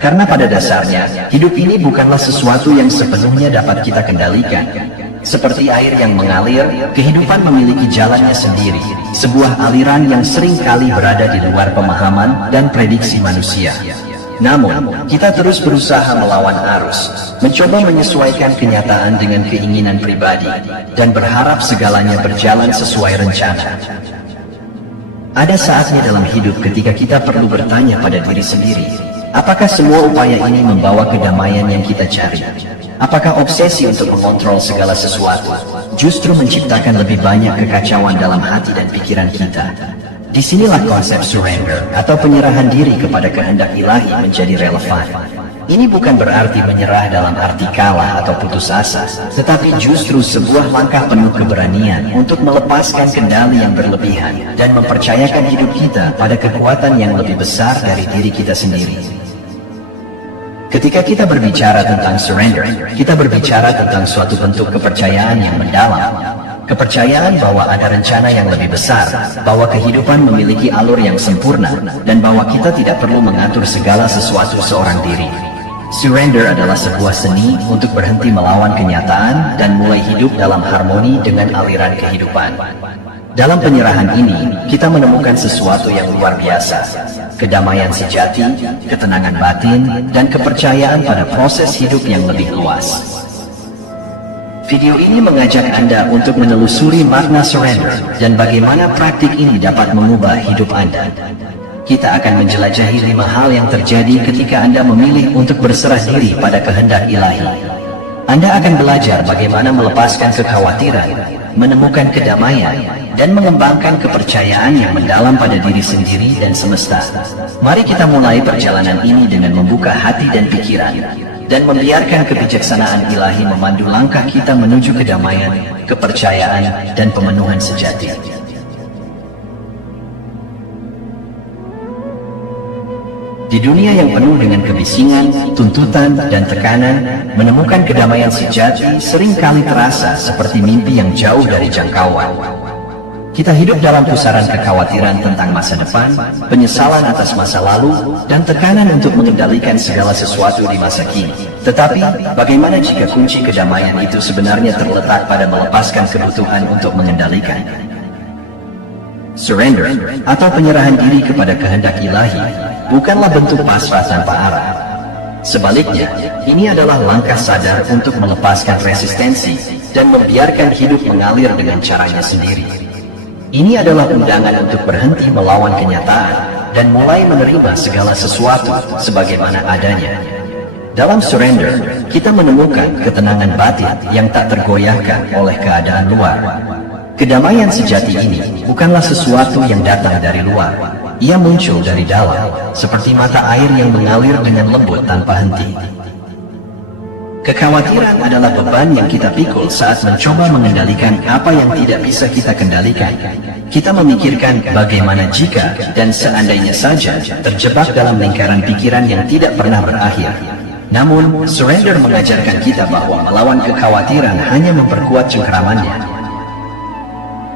Karena pada dasarnya, hidup ini bukanlah sesuatu yang sepenuhnya dapat kita kendalikan. Seperti air yang mengalir, kehidupan memiliki jalannya sendiri, sebuah aliran yang sering kali berada di luar pemahaman dan prediksi manusia. Namun, kita terus berusaha melawan arus, mencoba menyesuaikan kenyataan dengan keinginan pribadi, dan berharap segalanya berjalan sesuai rencana. Ada saatnya dalam hidup ketika kita perlu bertanya pada diri sendiri, apakah semua upaya ini membawa kedamaian yang kita cari? Apakah obsesi untuk mengontrol segala sesuatu justru menciptakan lebih banyak kekacauan dalam hati dan pikiran kita? Disinilah konsep surrender atau penyerahan diri kepada kehendak ilahi menjadi relevan. Ini bukan berarti menyerah dalam arti kalah atau putus asa, tetapi justru sebuah langkah penuh keberanian untuk melepaskan kendali yang berlebihan dan mempercayakan hidup kita pada kekuatan yang lebih besar dari diri kita sendiri. Ketika kita berbicara tentang surrender, kita berbicara tentang suatu bentuk kepercayaan yang mendalam. Kepercayaan bahwa ada rencana yang lebih besar, bahwa kehidupan memiliki alur yang sempurna, dan bahwa kita tidak perlu mengatur segala sesuatu seorang diri. Surrender adalah sebuah seni untuk berhenti melawan kenyataan dan mulai hidup dalam harmoni dengan aliran kehidupan. Dalam penyerahan ini, kita menemukan sesuatu yang luar biasa. Kedamaian sejati, ketenangan batin, dan kepercayaan pada proses hidup yang lebih luas. Video ini mengajak Anda untuk menelusuri makna surrender dan bagaimana praktik ini dapat mengubah hidup Anda. Kita akan menjelajahi 5 hal yang terjadi ketika Anda memilih untuk berserah diri pada kehendak ilahi. Anda akan belajar bagaimana melepaskan kekhawatiran, menemukan kedamaian, dan mengembangkan kepercayaan yang mendalam pada diri sendiri dan semesta. Mari kita mulai perjalanan ini dengan membuka hati dan pikiran, dan membiarkan kebijaksanaan ilahi memandu langkah kita menuju kedamaian, kepercayaan, dan pemenuhan sejati. Di dunia yang penuh dengan kebisingan, tuntutan, dan tekanan, menemukan kedamaian sejati seringkali terasa seperti mimpi yang jauh dari jangkauan. Kita hidup dalam pusaran kekhawatiran tentang masa depan, penyesalan atas masa lalu, dan tekanan untuk mengendalikan segala sesuatu di masa kini. Tetapi, bagaimana jika kunci kedamaian itu sebenarnya terletak pada melepaskan kebutuhan untuk mengendalikan? Surrender, atau penyerahan diri kepada kehendak ilahi, bukanlah bentuk pasrah tanpa arah. Sebaliknya, ini adalah langkah sadar untuk melepaskan resistensi dan membiarkan hidup mengalir dengan caranya sendiri. Ini adalah undangan untuk berhenti melawan kenyataan dan mulai menerima segala sesuatu sebagaimana adanya. Dalam surrender, kita menemukan ketenangan batin yang tak tergoyahkan oleh keadaan luar. Kedamaian sejati ini bukanlah sesuatu yang datang dari luar. Ia muncul dari dalam, seperti mata air yang mengalir dengan lembut tanpa henti. Kekhawatiran adalah beban yang kita pikul saat mencoba mengendalikan apa yang tidak bisa kita kendalikan. Kita memikirkan bagaimana jika dan seandainya saja terjebak dalam lingkaran pikiran yang tidak pernah berakhir. Namun, surrender mengajarkan kita bahwa melawan kekhawatiran hanya memperkuat cengkeramannya.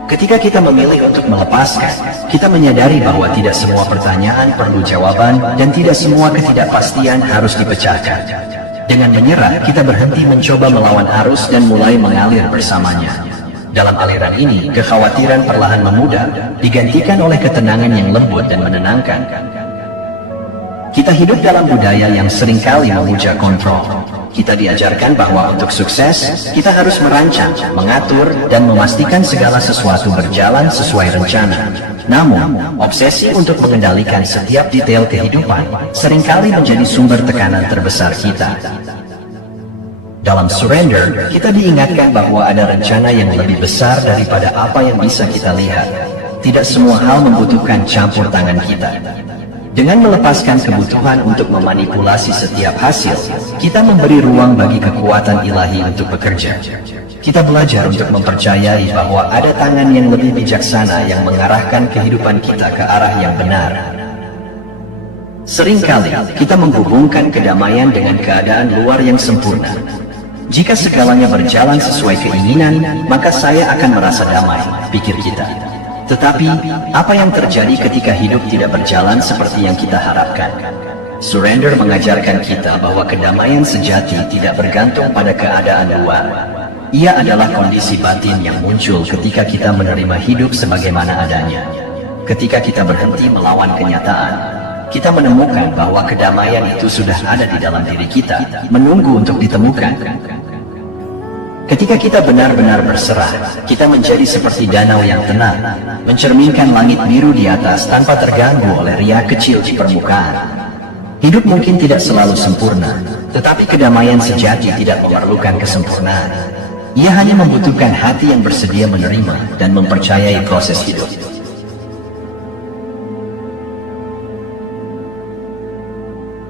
Ketika kita memilih untuk melepaskan, kita menyadari bahwa tidak semua pertanyaan perlu jawaban dan tidak semua ketidakpastian harus dipecahkan. Dengan menyerah, kita berhenti mencoba melawan arus dan mulai mengalir bersamanya. Dalam aliran ini, kekhawatiran perlahan memudar, digantikan oleh ketenangan yang lembut dan menenangkan. Kita hidup dalam budaya yang seringkali memuja kontrol. Kita diajarkan bahwa untuk sukses, kita harus merancang, mengatur, dan memastikan segala sesuatu berjalan sesuai rencana. Namun, obsesi untuk mengendalikan setiap detail kehidupan seringkali menjadi sumber tekanan terbesar kita. Dalam surrender, kita diingatkan bahwa ada rencana yang lebih besar daripada apa yang bisa kita lihat. Tidak semua hal membutuhkan campur tangan kita. Dengan melepaskan kebutuhan untuk memanipulasi setiap hasil, kita memberi ruang bagi kekuatan ilahi untuk bekerja. Kita belajar untuk mempercayai bahwa ada tangan yang lebih bijaksana yang mengarahkan kehidupan kita ke arah yang benar. Seringkali, kita menghubungkan kedamaian dengan keadaan luar yang sempurna. Jika segalanya berjalan sesuai keinginan, maka saya akan merasa damai, pikir kita. Tetapi, apa yang terjadi ketika hidup tidak berjalan seperti yang kita harapkan? Surrender mengajarkan kita bahwa kedamaian sejati tidak bergantung pada keadaan luar. Ia adalah kondisi batin yang muncul ketika kita menerima hidup sebagaimana adanya. Ketika kita berhenti melawan kenyataan, kita menemukan bahwa kedamaian itu sudah ada di dalam diri kita, menunggu untuk ditemukan. Ketika kita benar-benar berserah, kita menjadi seperti danau yang tenang, mencerminkan langit biru di atas tanpa terganggu oleh riak kecil di permukaan. Hidup mungkin tidak selalu sempurna, tetapi kedamaian sejati tidak memerlukan kesempurnaan. Ia hanya membutuhkan hati yang bersedia menerima dan mempercayai proses hidup.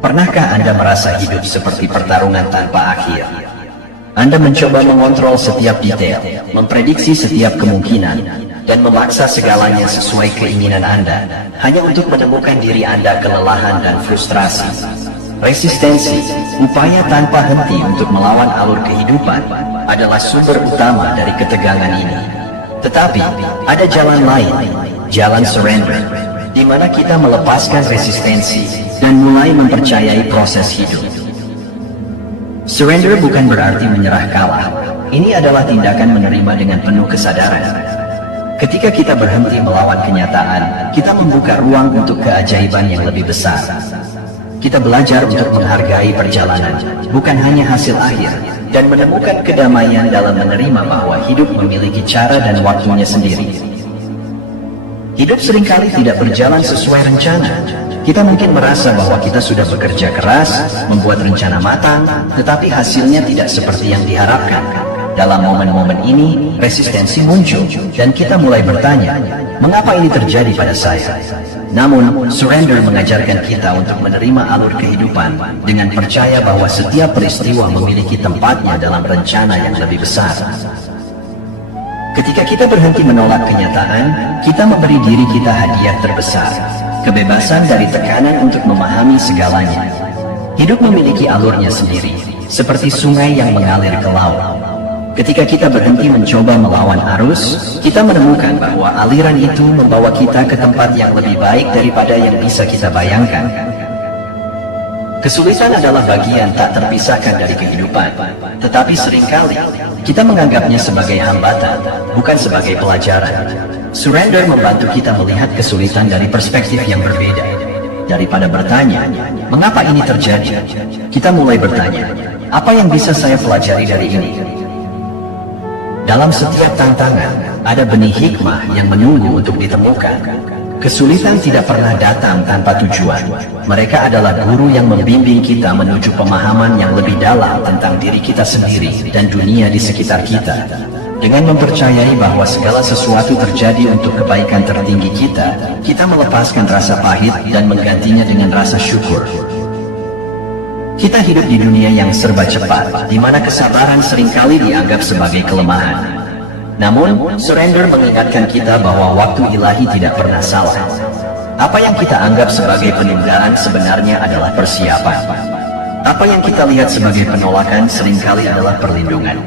Pernahkah Anda merasa hidup seperti pertarungan tanpa akhir? Anda mencoba mengontrol setiap detail, memprediksi setiap kemungkinan, dan memaksa segalanya sesuai keinginan Anda, hanya untuk menemukan diri Anda kelelahan dan frustrasi. Resistensi, upaya tanpa henti untuk melawan alur kehidupan, adalah sumber utama dari ketegangan ini. Tetapi, ada jalan lain, jalan surrender, di mana kita melepaskan resistensi dan mulai mempercayai proses hidup. Surrender bukan berarti menyerah kalah. Ini adalah tindakan menerima dengan penuh kesadaran. Ketika kita berhenti melawan kenyataan, kita membuka ruang untuk keajaiban yang lebih besar. Kita belajar untuk menghargai perjalanan, bukan hanya hasil akhir, dan menemukan kedamaian dalam menerima bahwa hidup memiliki cara dan waktunya sendiri. Hidup seringkali tidak berjalan sesuai rencana. Kita mungkin merasa bahwa kita sudah bekerja keras, membuat rencana matang, tetapi hasilnya tidak seperti yang diharapkan. Dalam momen-momen ini, resistensi muncul, dan kita mulai bertanya, mengapa ini terjadi pada saya? Namun, surrender mengajarkan kita untuk menerima alur kehidupan, dengan percaya bahwa setiap peristiwa memiliki tempatnya dalam rencana yang lebih besar. Ketika kita berhenti menolak kenyataan, kita memberi diri kita hadiah terbesar. Kebebasan dari tekanan untuk memahami segalanya. Hidup memiliki alurnya sendiri, seperti sungai yang mengalir ke laut. Ketika kita berhenti mencoba melawan arus, kita menemukan bahwa aliran itu membawa kita ke tempat yang lebih baik daripada yang bisa kita bayangkan. Kesulitan adalah bagian tak terpisahkan dari kehidupan, tetapi seringkali kita menganggapnya sebagai hambatan, bukan sebagai pelajaran. Surrender membantu kita melihat kesulitan dari perspektif yang berbeda. Daripada bertanya, mengapa ini terjadi? Kita mulai bertanya, apa yang bisa saya pelajari dari ini? Dalam setiap tantangan, ada benih hikmah yang menunggu untuk ditemukan. Kesulitan tidak pernah datang tanpa tujuan. Mereka adalah guru yang membimbing kita menuju pemahaman yang lebih dalam tentang diri kita sendiri dan dunia di sekitar kita. Dengan mempercayai bahwa segala sesuatu terjadi untuk kebaikan tertinggi kita, kita melepaskan rasa pahit dan menggantinya dengan rasa syukur. Kita hidup di dunia yang serba cepat, di mana kesabaran seringkali dianggap sebagai kelemahan. Namun, surrender mengingatkan kita bahwa waktu ilahi tidak pernah salah. Apa yang kita anggap sebagai penundaan sebenarnya adalah persiapan. Apa yang kita lihat sebagai penolakan seringkali adalah perlindungan.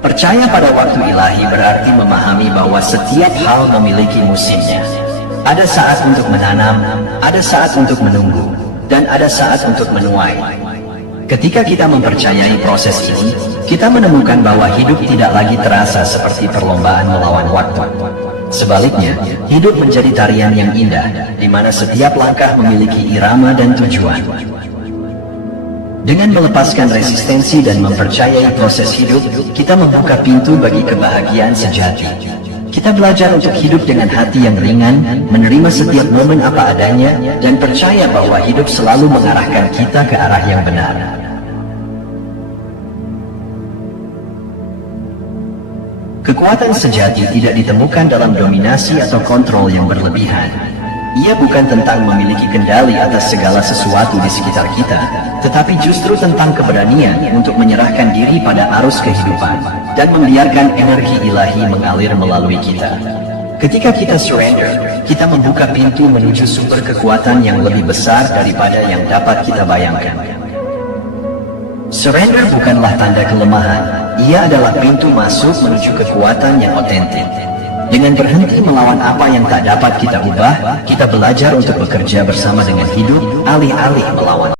Percaya pada waktu ilahi berarti memahami bahwa setiap hal memiliki musimnya. Ada saat untuk menanam, ada saat untuk menunggu, dan ada saat untuk menuai. Ketika kita mempercayai proses ini, kita menemukan bahwa hidup tidak lagi terasa seperti perlombaan melawan waktu. Sebaliknya, hidup menjadi tarian yang indah, di mana setiap langkah memiliki irama dan tujuan. Dengan melepaskan resistensi dan mempercayai proses hidup, kita membuka pintu bagi kebahagiaan sejati. Kita belajar untuk hidup dengan hati yang ringan, menerima setiap momen apa adanya, dan percaya bahwa hidup selalu mengarahkan kita ke arah yang benar. Kekuatan sejati tidak ditemukan dalam dominasi atau kontrol yang berlebihan. Ia bukan tentang memiliki kendali atas segala sesuatu di sekitar kita, tetapi justru tentang keberanian untuk menyerahkan diri pada arus kehidupan dan membiarkan energi ilahi mengalir melalui kita. Ketika kita surrender, kita membuka pintu menuju sumber kekuatan yang lebih besar daripada yang dapat kita bayangkan. Surrender bukanlah tanda kelemahan, ia adalah pintu masuk menuju kekuatan yang otentik. Dengan berhenti melawan apa yang tak dapat kita ubah, kita belajar untuk bekerja bersama dengan hidup, alih-alih melawan.